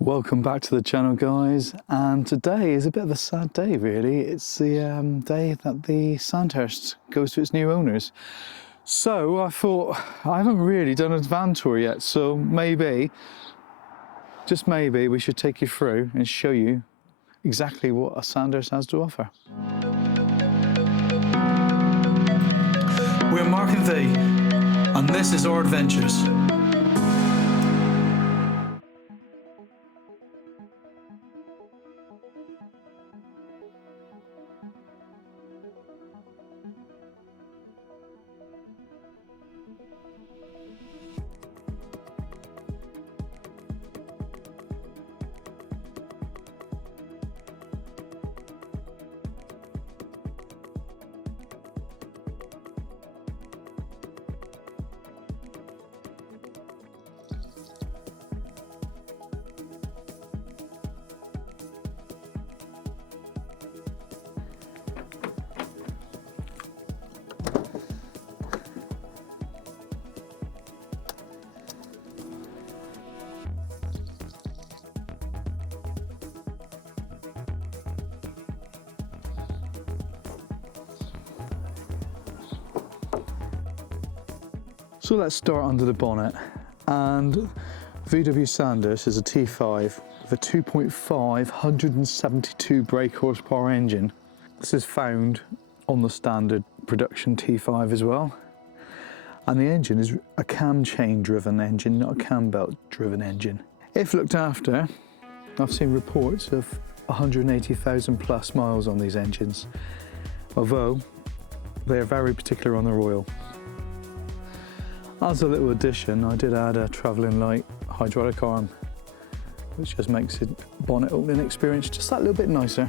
Welcome back to the channel, guys, and today is a bit of a sad day really. It's the day that the Sandhurst goes to its new owners. So I thought, I haven't really done a van tour yet, so maybe, just maybe, we should take you through and show you exactly what a Sandhurst has to offer. We're Mark and V, and this is our adventures. So let's start under the bonnet, and VW Sandhurst is a T5 with a 2.5 172 brake horsepower engine. This is found on the standard production T5 as well, and the engine is a cam chain driven engine, not a cam belt driven engine. If looked after, I've seen reports of 180,000 plus miles on these engines, although they are very particular on their oil. As a little addition, I did add a travelling light hydraulic arm, which just makes the bonnet opening experience just that little bit nicer.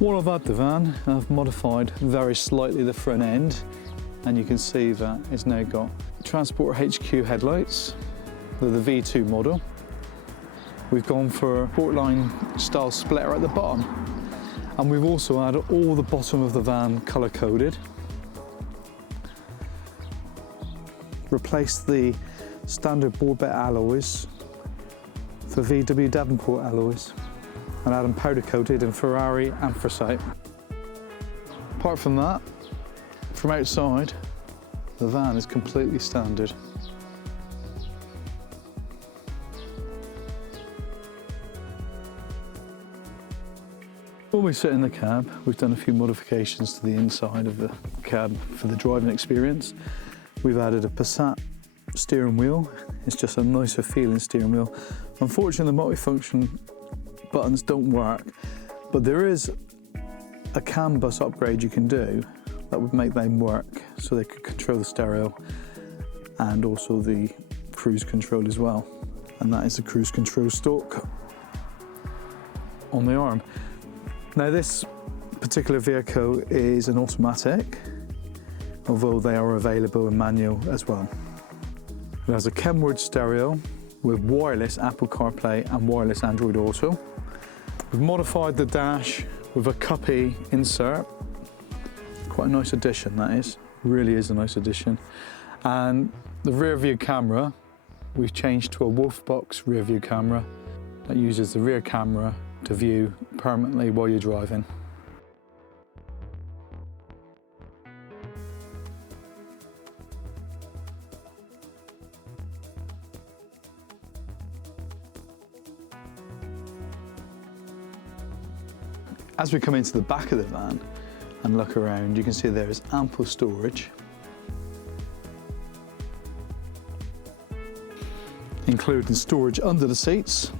While I've had the van, I've modified very slightly the front end, and you can see that it's now got Transport HQ headlights, the V2 model. We've gone for Sportline style splitter at the bottom, and we've also had all the bottom of the van colour coded. Replaced the standard bore bit alloys for VW Davenport alloys, and had them powder coated in Ferrari anthracite. Apart from that, from outside, the van is completely standard. When we sit in the cab, we've done a few modifications to the inside of the cab for the driving experience. We've added a Passat steering wheel. It's just a nicer feeling steering wheel. Unfortunately, the multifunction buttons don't work, but there is a CAN bus upgrade you can do that would make them work, so they could control the stereo and also the cruise control as well. And that is the cruise control stalk on the arm. Now, this particular vehicle is an automatic, although they are available in manual as well. It has a Kenwood stereo with wireless Apple CarPlay and wireless Android Auto. We've modified the dash with a cuppy insert. Quite a nice addition, that is. Really is a nice addition. And the rear view camera, we've changed to a wolf box rear view camera that uses the rear camera to view permanently while you're driving. As we come into the back of the van and look around, you can see there is ample storage, including storage under the seats,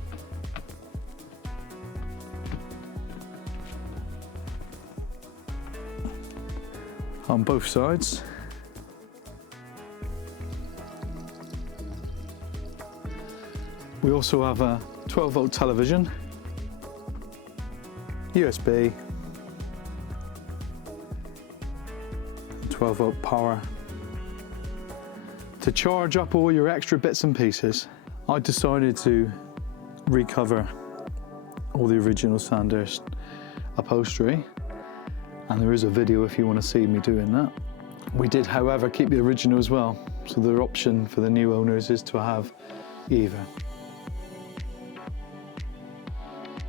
on both sides. We also have a 12-volt television, USB, 12-volt power to charge up all your extra bits and pieces. I decided to recover all the original Sandhurst upholstery, and there is a video if you want to see me doing that. We did, however, keep the original as well, so the option for the new owners is to have either.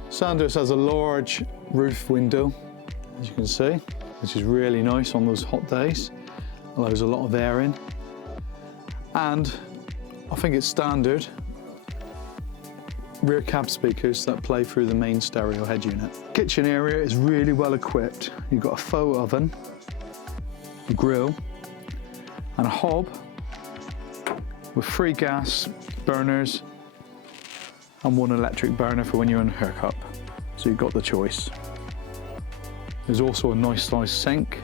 Sandhurst has a large roof window, as you can see, which is really nice on those hot days. Allows a lot of air in. And I think it's standard rear cab speakers that play through the main stereo head unit. Kitchen area is really well equipped. You've got a faux oven, a grill, and a hob with 3 gas burners and 1 electric burner for when you're on a hookup. So you've got the choice. There's also a nice sized sink,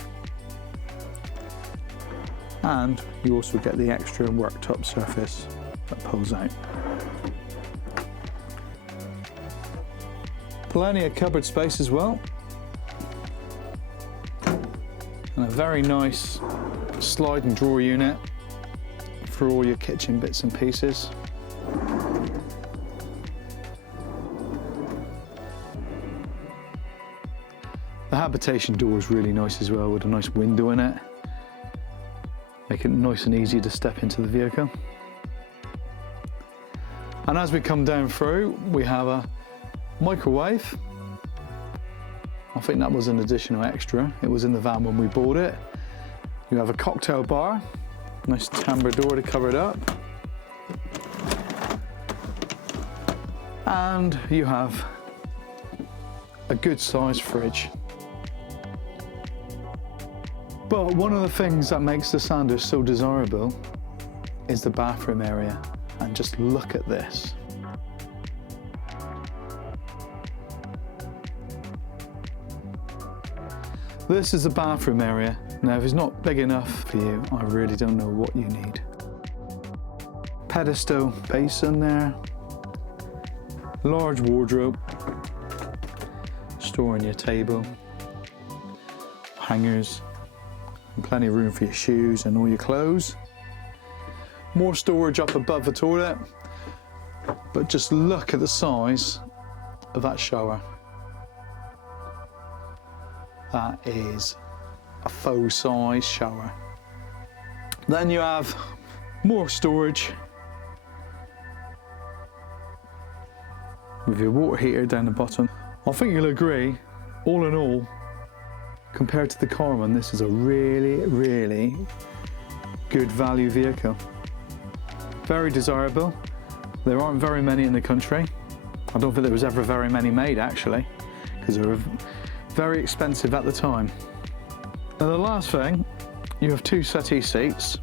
and you also get the extra worktop surface that pulls out. Plenty of cupboard space as well, and a very nice slide and drawer unit for all your kitchen bits and pieces. The habitation door is really nice as well, with a nice window in it. Make it nice and easy to step into the vehicle. And as we come down through, we have a microwave. I think that was an additional extra. It was in the van when we bought it. You have a cocktail bar, nice timbre door to cover it up. And you have a good sized fridge. But one of the things that makes the Sandhurst so desirable is the bathroom area. And just look at this. This is the bathroom area. Now, if it's not big enough for you, I really don't know what you need. Pedestal basin there. Large wardrobe. Storing your table. Hangers. And plenty of room for your shoes and all your clothes. More storage up above the toilet. But just look at the size of that shower. That is a faux size shower. Then you have more storage with your water heater down the bottom. I think you'll agree, all in all, compared to the Carman, this is a really, really good value vehicle. Very desirable. There aren't very many in the country. I don't think there was ever very many made actually, because they were very expensive at the time. Now the last thing, you have 2 settee seats.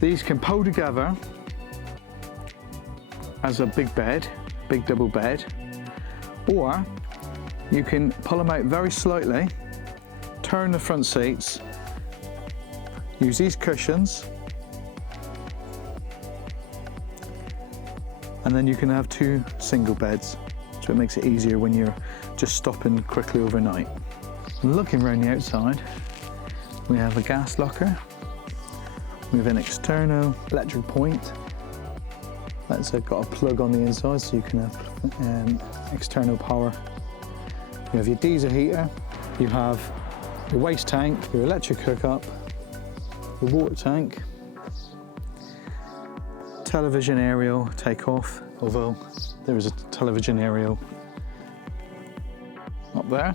These can pull together as a big bed, big double bed, or you can pull them out very slightly, turn the front seats, use these cushions, and then you can have 2 single beds, so it makes it easier when you're just stopping quickly overnight. Looking around the outside, we have a gas locker with an external electric point. That's got a plug on the inside, so you can have external power. You have your diesel heater, you have your waste tank, your electric hookup, your water tank, television aerial takeoff, although there is a television aerial up there.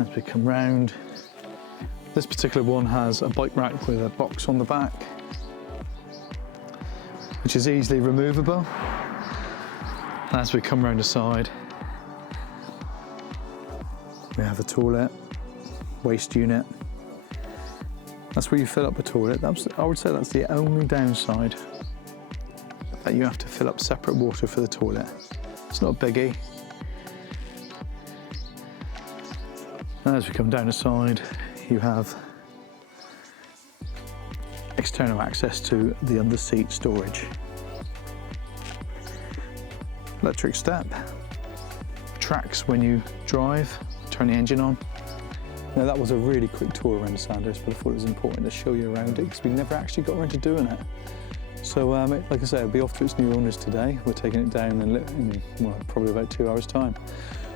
As we come round, this particular one has a bike rack with a box on the back, which is easily removable. And as we come round the side, we have a toilet, waste unit. That's where you fill up the toilet. I would say that's the only downside, that you have to fill up separate water for the toilet. It's not a biggie. And as we come down the side, you have external access to the under seat storage. Electric step, tracks when you drive, turn the engine on. Now that was a really quick tour around Sandhurst, but I thought it was important to show you around it because we never actually got around to doing it. So like I say, it'll be off to its new owners today. We're taking it down in well, probably about 2 hours time.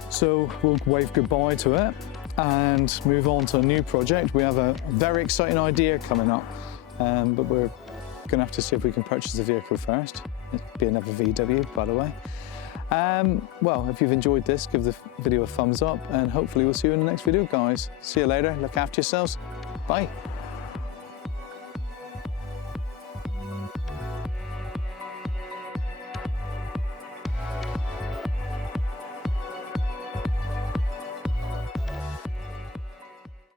So we'll wave goodbye to it and move on to a new project. We have a very exciting idea coming up, but we're going to have to see if we can purchase the vehicle first. It'll be another VW, by the way. Well, if you've enjoyed this, give the video a thumbs up, and hopefully we'll see you in the next video, guys. See you later. Look after yourselves. Bye.